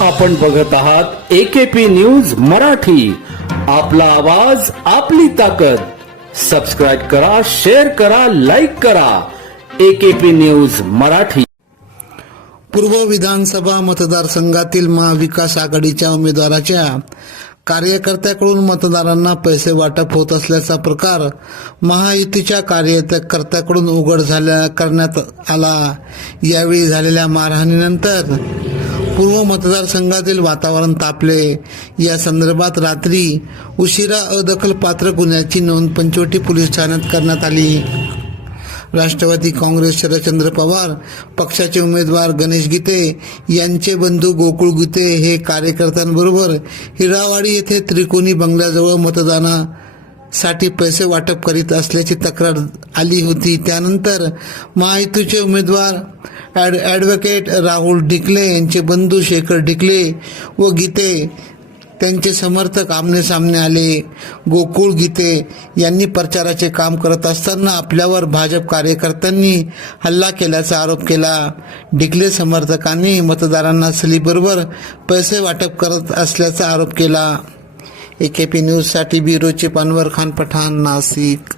आपण बघत आहात एकेपी न्यूज मराठी. आपला आवाज आपली ताकद. सबस्क्राईब करा शेअर करा लाईक करा. AKP news Marathi. पूर्व विधानसभा मतदारसंघातील महाविकास आघाडीच्या उमेदवाराच्या कार्यकर्त्याकडून मतदारांना पैसे वाटप होत असल्याचा प्रकार महायुतीच्या कार्यकर्त्याकडून उघड झाल्या करण्यात आला. यावेळी झालेल्या मारहाणीनंतर पूर्व मतदारसंघातील वातावरण तापले. या संदर्भात रात्री उशिरा अदखलपात्र गुन्ह्याची नोंद पंचवटी पोलीस ठाण्यात करण्यात आली. राष्ट्रवादी काँग्रेस शरदचंद्र पवार पक्षाचे उमेदवार गणेश गीते यांचे बंधू गोकुळ गीते हे कार्यकर्त्यांबरोबर हिरावाडी येथे त्रिकोणी बंगल्याजवळ मतदानासाठी पैसे वाटप करीत असल्याची तक्रार आली होती. त्यानंतर महायुतीचे उमेदवार ॲड ॲडव्होकेट राहुल ढिकले यांचे बंधू शेखर ढिकले व गीते त्यांचे समर्थक आमने सामने आले. गोकुळ गीते यांनी प्रचाराचे काम करत असताना आपल्यावर भाजप कार्यकर्त्यांनी हल्ला केल्याचा आरोप केला. डिकले समर्थकांनी मतदारांना सलीबरोबर पैसे वाटप करत असल्याचा आरोप केला. ए के पी न्यूजसाठी ब्युरोचे पनवर खान पठाण नाशिक.